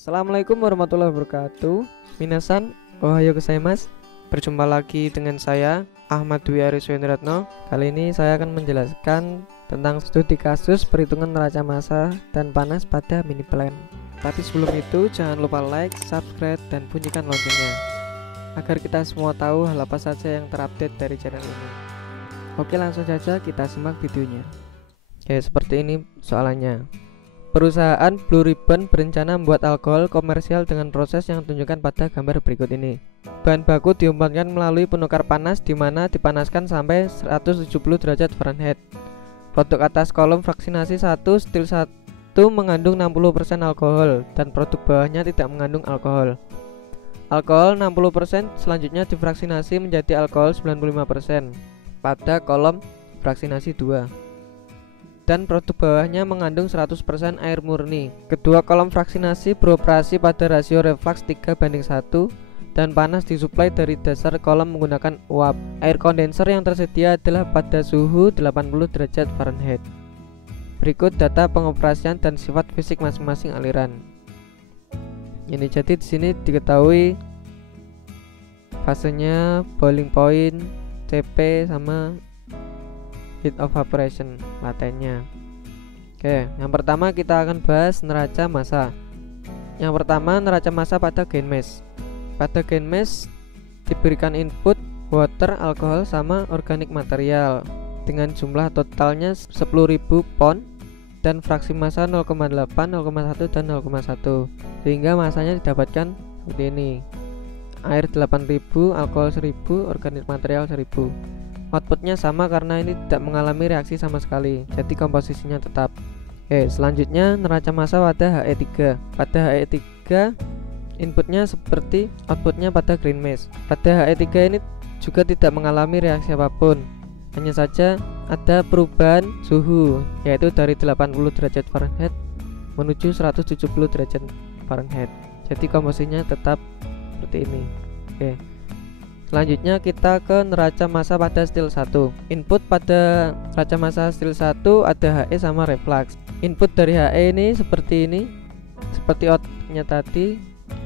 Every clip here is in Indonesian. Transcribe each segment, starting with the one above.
Assalamualaikum warahmatullahi wabarakatuh. Minasan, ohayo gozaimasu. Berjumpa lagi dengan saya Ahmad Dwi Ariswendratno. Kali ini saya akan menjelaskan tentang studi kasus perhitungan neraca massa dan panas pada mini plan. Tapi sebelum itu jangan lupa like, subscribe, dan bunyikan loncengnya agar kita semua tahu hal apa saja yang terupdate dari channel ini. Oke, langsung saja kita simak videonya. Oke, seperti ini soalannya. Perusahaan Blue Ribbon berencana membuat alkohol komersial dengan proses yang ditunjukkan pada gambar berikut ini. Bahan baku diumpankan melalui penukar panas di mana dipanaskan sampai 170 derajat Fahrenheit. Produk atas kolom fraksinasi 1 stil 1 mengandung 60% alkohol dan produk bawahnya tidak mengandung alkohol. Alkohol 60% selanjutnya difraksinasi menjadi alkohol 95% pada kolom fraksinasi 2. Dan produk bawahnya mengandung 100% air murni. Kedua kolom fraksinasi beroperasi pada rasio reflux 3:1 dan panas disuplai dari dasar kolom menggunakan uap. Air kondenser yang tersedia adalah pada suhu 80 derajat Fahrenheit. Berikut data pengoperasian dan sifat fisik masing-masing aliran. Ini jadi di sini diketahui fasenya, boiling point, CP sama heat of evaporation latennya. Oke, yang pertama kita akan bahas neraca massa. Yang pertama, neraca massa pada gain mass. Pada gain mass diberikan input water, alkohol sama organik material dengan jumlah totalnya 10.000 pound dan fraksi massa 0,8, 0,1 dan 0,1 sehingga massanya didapatkan seperti ini. Air 8.000, alkohol 1.000, organik material 1.000. Outputnya sama karena ini tidak mengalami reaksi sama sekali, jadi komposisinya tetap. Oke, selanjutnya neraca massa pada He3. Pada He3 inputnya seperti outputnya pada green mass. Pada He3 ini juga tidak mengalami reaksi apapun, hanya saja ada perubahan suhu, yaitu dari 80 derajat Fahrenheit menuju 170 derajat Fahrenheit. Jadi komposisinya tetap seperti ini. Oke. Selanjutnya kita ke neraca massa pada stil 1. Input pada neraca massa stil 1 ada He sama reflux. Input dari He ini seperti ini, seperti outputnya tadi.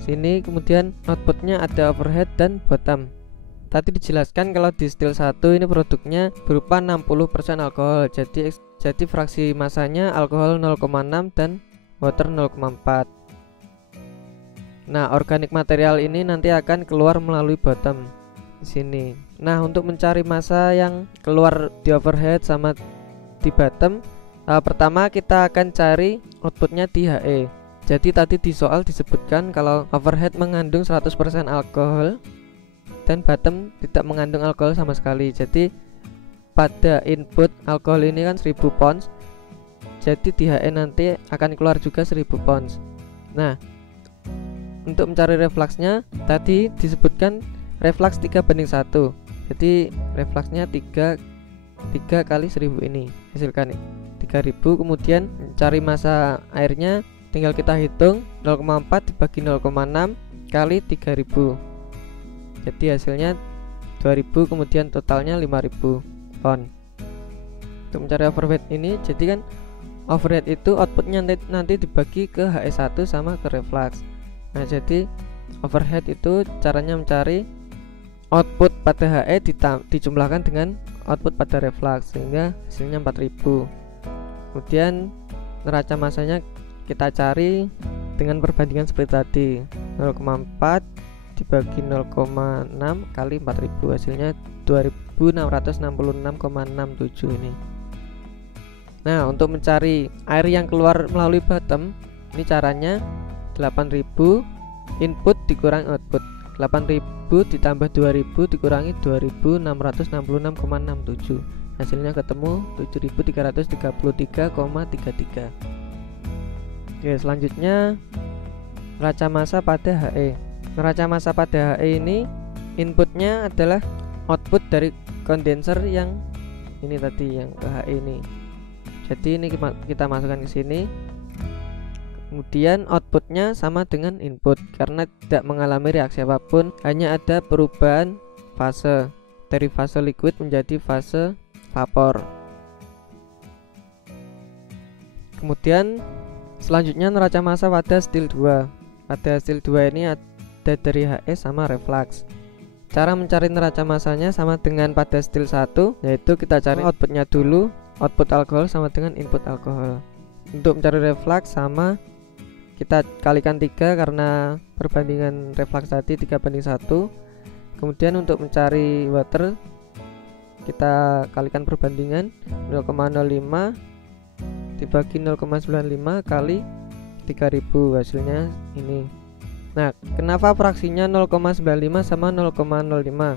Sini kemudian outputnya ada overhead dan bottom. Tadi dijelaskan kalau di stil 1 ini produknya berupa 60% alkohol. Jadi fraksi massanya alkohol 0,6 dan water 0,4. Nah, organik material ini nanti akan keluar melalui bottom di sini. Nah, untuk mencari massa yang keluar di overhead sama di bottom, pertama kita akan cari outputnya di He. Jadi tadi di soal disebutkan kalau overhead mengandung 100% alkohol dan bottom tidak mengandung alkohol sama sekali. Jadi pada input alkohol ini kan 1000 pounds, jadi di He nanti akan keluar juga 1000 pounds. Nah, untuk mencari refluxnya tadi disebutkan reflux 3:1. Jadi refluxnya 3 kali 1000 ini. Hasilkan 3000, kemudian cari massa airnya tinggal kita hitung 0,4 dibagi 0,6 kali 3000. Jadi hasilnya 2000, kemudian totalnya 5000 pound. Untuk mencari overhead ini, jadi kan overhead itu outputnya nanti dibagi ke He1 sama ke reflux. Nah, jadi overhead itu caranya mencari output pada He dijumlahkan dengan output pada reflux sehingga hasilnya 4000. Kemudian neraca massanya kita cari dengan perbandingan seperti tadi, 0,4 dibagi 0,6 kali 4000, hasilnya 2666,67 ini. Nah, untuk mencari air yang keluar melalui bottom, ini caranya 8000 input dikurangi output. 8000 ditambah 2000 dikurangi 2666,67, hasilnya ketemu 7333,33. Oke, selanjutnya neraca massa pada He. Neraca massa pada He ini inputnya adalah output dari kondenser yang ini tadi, yang ke He ini. Jadi ini kita masukkan ke sini. Kemudian outputnya sama dengan input karena tidak mengalami reaksi apapun, hanya ada perubahan fase dari fase liquid menjadi fase vapor. Kemudian selanjutnya neraca massa pada stil 2. pada hasil 2 ini ada dari HE sama reflux. Cara mencari neraca masanya sama dengan pada stil 1, yaitu kita cari outputnya dulu. Output alkohol sama dengan input alkohol. Untuk mencari reflux sama, kita kalikan 3 karena perbandingan reflux tadi 3:1. Kemudian untuk mencari water, kita kalikan perbandingan 0,05 dibagi 0,95 kali 3000, hasilnya ini. Nah, kenapa fraksinya 0,95 sama 0,05?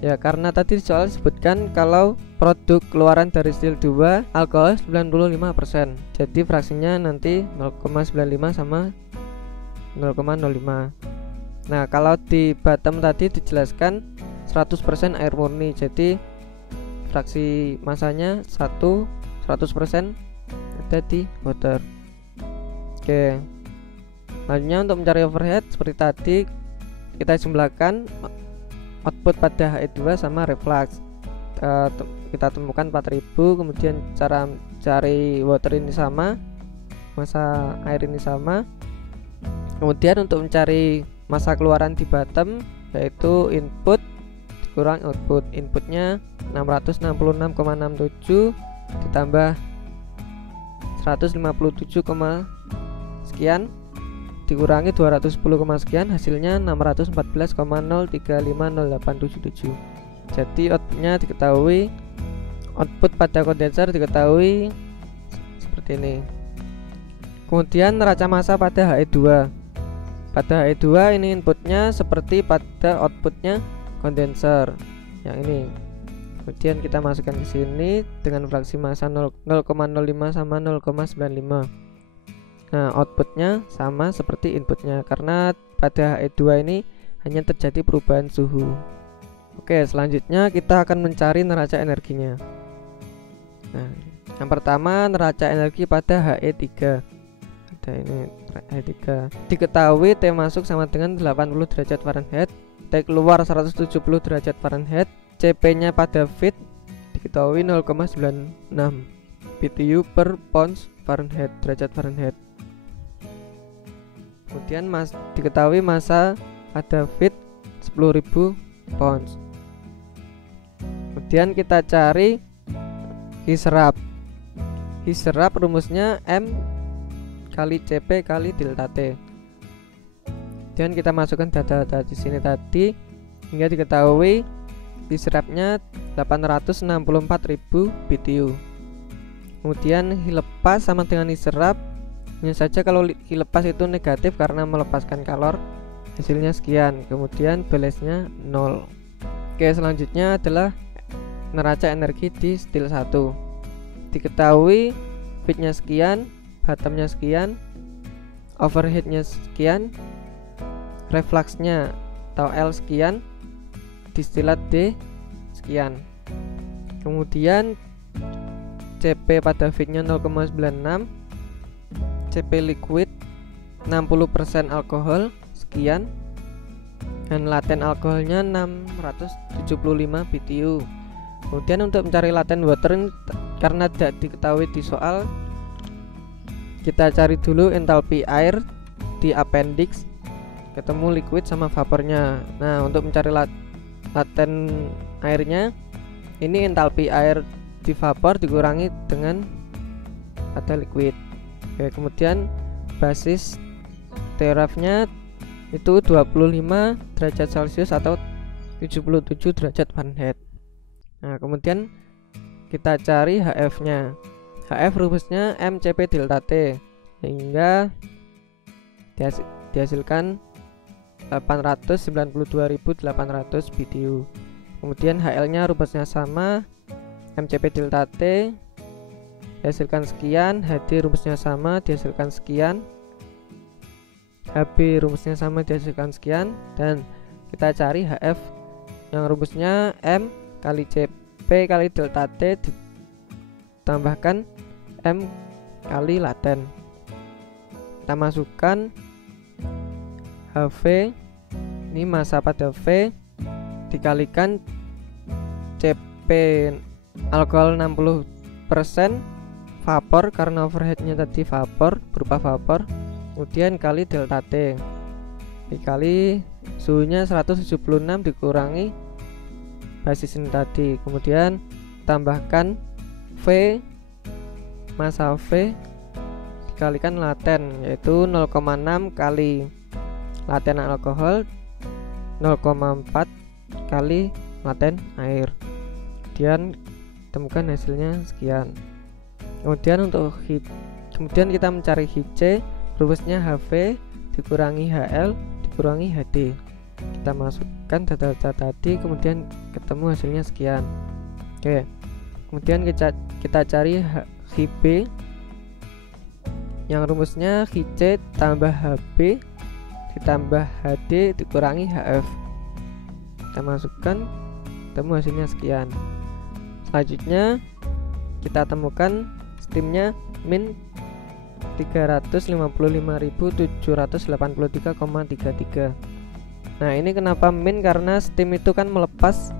Ya, karena tadi soal disebutkan kalau produk keluaran dari stil 2 alkohol 95%. Jadi fraksinya nanti 0,95 sama 0,05. Nah, kalau di bottom tadi dijelaskan 100% air murni. Jadi fraksi masanya 100% ada di water. Oke. Selanjutnya untuk mencari overhead seperti tadi, kita jumlahkan output pada HE2 sama reflux. Kita temukan 4000. Kemudian cara cari water ini sama, masa air ini sama. Kemudian untuk mencari masa keluaran di bottom, yaitu input kurang output. Inputnya 666,67 ditambah 157, sekian dikurangi 210, sekian, hasilnya 614,0350877. Jadi outputnya diketahui, output pada kondenser diketahui seperti ini. Kemudian neraca massa pada HE2. Pada HE2 ini inputnya seperti pada outputnya kondenser yang ini. Kemudian kita masukkan ke sini dengan fraksi massa 0,05 sama 0,95. Nah, outputnya sama seperti inputnya karena pada HE2 ini hanya terjadi perubahan suhu. Oke, selanjutnya kita akan mencari neraca energinya. Nah, yang pertama neraca energi pada HE3. Ada ini HE3. Diketahui T masuk sama dengan 80 derajat Fahrenheit, T keluar 170 derajat Fahrenheit, CP-nya pada feed diketahui 0,96 BTU per pounds Fahrenheit, derajat Fahrenheit. Kemudian diketahui massa pada feed 10.000 pounds. Kemudian kita cari Hiserap. Hiserap rumusnya M kali CP kali delta T. Dan kita masukkan data-data di sini tadi hingga diketahui Hiserapnya 864.000 BTU. Kemudian hilepas sama dengan hiserap. Hanya saja kalau hilepas itu negatif karena melepaskan kalor, hasilnya sekian. Kemudian balance-nya 0. Oke, selanjutnya adalah neraca energi di stil 1. Diketahui feed-nya sekian, bottom-nya sekian, overhead-nya sekian, reflux-nya atau L sekian, distilat D sekian. Kemudian CP pada feed-nya 0,96, CP liquid 60% alkohol sekian, dan laten alkoholnya 675 BTU. Kemudian untuk mencari laten water karena tidak diketahui di soal, kita cari dulu entalpi air di appendix, ketemu liquid sama vapornya. Nah, untuk mencari laten airnya, ini entalpi air di vapor dikurangi dengan ada liquid. Oke, kemudian basis TRF-nya itu 25 derajat Celcius atau 77 derajat Fahrenheit. Nah, kemudian kita cari HF-nya. HF rumusnya MCP delta T, sehingga dihasilkan 892.800 BTU. Kemudian HL-nya rumusnya sama, MCP delta T dihasilkan sekian, HD rumusnya sama, dihasilkan sekian, HB rumusnya sama, dihasilkan sekian, dan kita cari HF yang rumusnya M kali CP kali delta T ditambahkan M kali laten. Kita masukkan HV, ini massa pada V, dikalikan CP alkohol 60% vapor karena overheadnya tadi vapor, berupa vapor. kemudian kali delta T dikali suhunya 176 dikurangi basis ini tadi, kemudian tambahkan V, massa V dikalikan laten, yaitu 0,6 kali laten alkohol, 0,4 kali laten air. Kemudian temukan hasilnya sekian. Kemudian kita mencari Hc, rumusnya Hv dikurangi Hl dikurangi Hd. Kita masukkan data-data tadi, kemudian ketemu hasilnya sekian. Oke. Kemudian kita cari Hb, yang rumusnya Hc tambah Hb ditambah Hd dikurangi Hf. Kita masukkan, ketemu hasilnya sekian. Selanjutnya kita temukan steamnya min 355.783,33. Nah, ini kenapa min? Karena steam itu kan melepas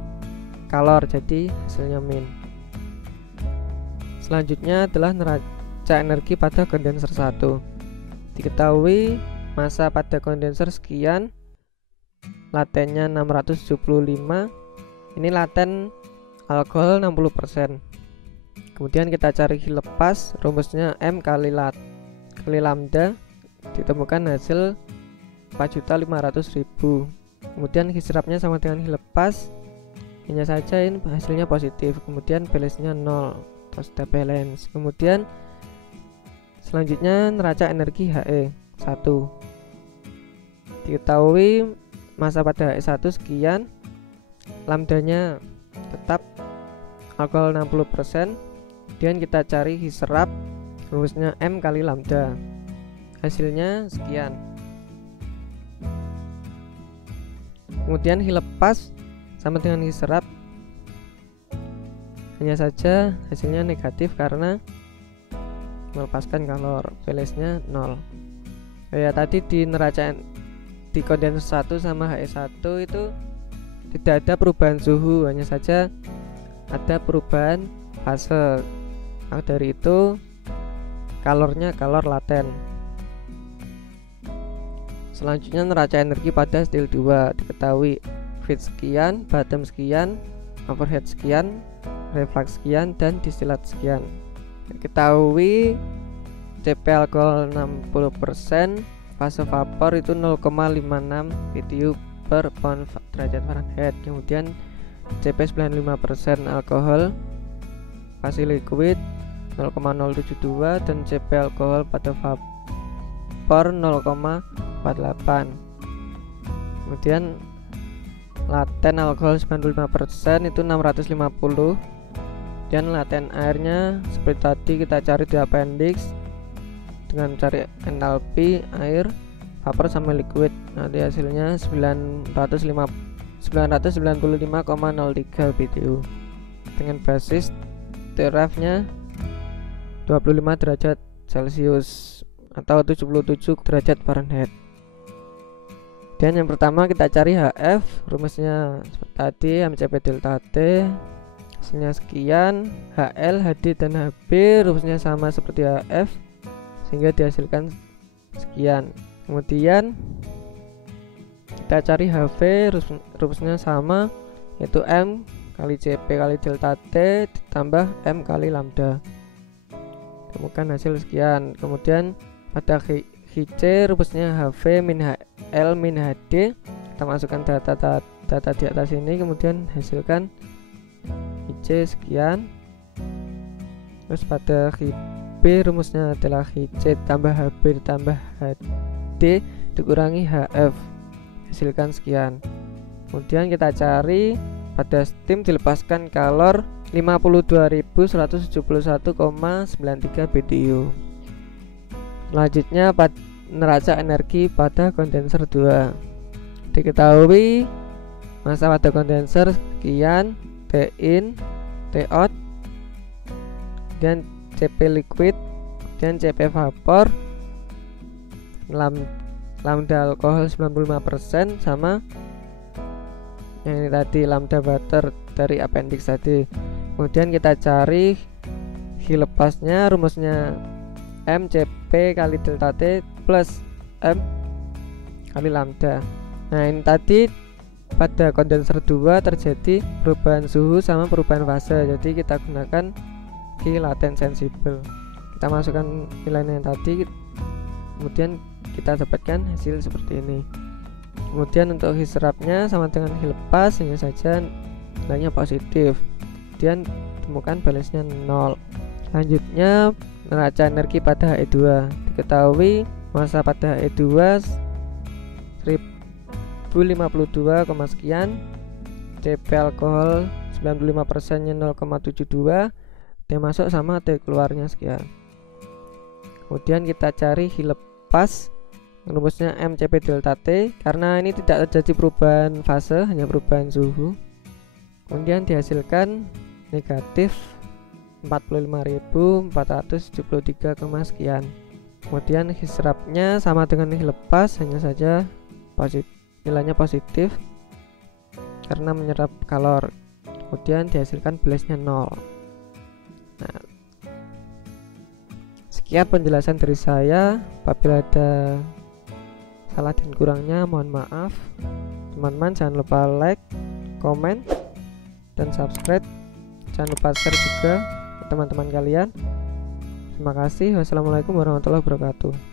kalor, jadi hasilnya min. Selanjutnya adalah neraca energi pada kondenser 1. Diketahui massa pada kondenser sekian, latennya 675. Ini laten alkohol 60%. Kemudian kita cari Hi lepas, rumusnya M kali lambda, ditemukan hasil 4.500.000. Kemudian Hi serapnya sama dengan Hi lepas, hanya saja ini hasilnya positif. Kemudian balance-nya 0 atau step balance. Kemudian selanjutnya neraca energi He 1. Diketahui massa pada He 1 sekian, lambdanya tetap alkohol 60%. Kemudian kita cari Hi serap, rumusnya M kali lambda, hasilnya sekian. Kemudian Hi lepas sama dengan Hi serap, hanya saja hasilnya negatif karena melepaskan kalor, balance-nya 0. Ya, tadi di neraca di kondenser 1 sama He1 itu tidak ada perubahan suhu, hanya saja ada perubahan fase. Nah, dari itu kalornya kalor laten. Selanjutnya neraca energi pada stil 2. Diketahui feed sekian, bottom sekian, overhead sekian, reflux sekian, dan distilat sekian. Diketahui Cp alkohol 60%, fase vapor itu 0,56 BTU per pound derajat Fahrenheit. Kemudian Cp 95% alkohol, fase liquid 0,072, dan Cp alkohol pada vapor 0,48. Kemudian laten alkohol 95% itu 650, dan laten airnya seperti tadi kita cari di appendix dengan cari entalpi air, vapor sama liquid. Nanti hasilnya 995,03 BTU dengan basis TRF-nya 25 derajat Celcius atau 77 derajat Fahrenheit. Dan yang pertama kita cari HF, rumusnya seperti tadi, MCP delta T, hasilnya sekian. HL, HD, dan HB rumusnya sama seperti HF, sehingga dihasilkan sekian. Kemudian kita cari HV, rumusnya sama, yaitu M kali CP kali delta T ditambah M kali lambda, temukan hasil sekian. Kemudian pada HC rumusnya HV min HL min HD, kita masukkan data di atas ini, kemudian hasilkan HC sekian. Terus pada HB rumusnya adalah HC tambah HB ditambah HD dikurangi HF, hasilkan sekian. Kemudian kita cari pada steam dilepaskan kalor 52.171,93 BTU. Selanjutnya neraca energi pada kondenser 2. Diketahui massa pada kondenser sekian, T in, T out, dan Cp liquid, dan Cp vapor, lambda alkohol 95% sama yang ini tadi, lambda butter dari appendix tadi. Kemudian kita cari Hi lepasnya, rumusnya MCP kali delta T plus M kali lambda. Nah ini tadi pada kondenser 2 terjadi perubahan suhu sama perubahan fase, jadi kita gunakan Q latent sensibel. Kita masukkan nilainya yang tadi, kemudian kita dapatkan hasil seperti ini. Kemudian untuk hisrapnya sama dengan hilepas, hanya saja nilainya positif. Kemudian temukan balance-nya 0. Selanjutnya neraca energi pada HE2. Diketahui massa pada HE2 1052, sekian. CP alkohol 95% nya 0,72. T masuk sama T keluarnya sekian. Kemudian kita cari hilepas, rumusnya MCP delta T. Karena ini tidak terjadi perubahan fase, hanya perubahan suhu. Kemudian dihasilkan negatif 45.473, sekian. Kemudian hisrapnya sama dengan hilepas, hanya saja nilainya positif karena menyerap kalor. Kemudian dihasilkan balance-nya 0. Nah, sekian penjelasan dari saya. Apabila ada salah dan kurangnya mohon maaf. Teman-teman jangan lupa like, komen, dan subscribe. Jangan lupa share juga ke teman-teman kalian. Terima kasih. Wassalamualaikum warahmatullahi wabarakatuh.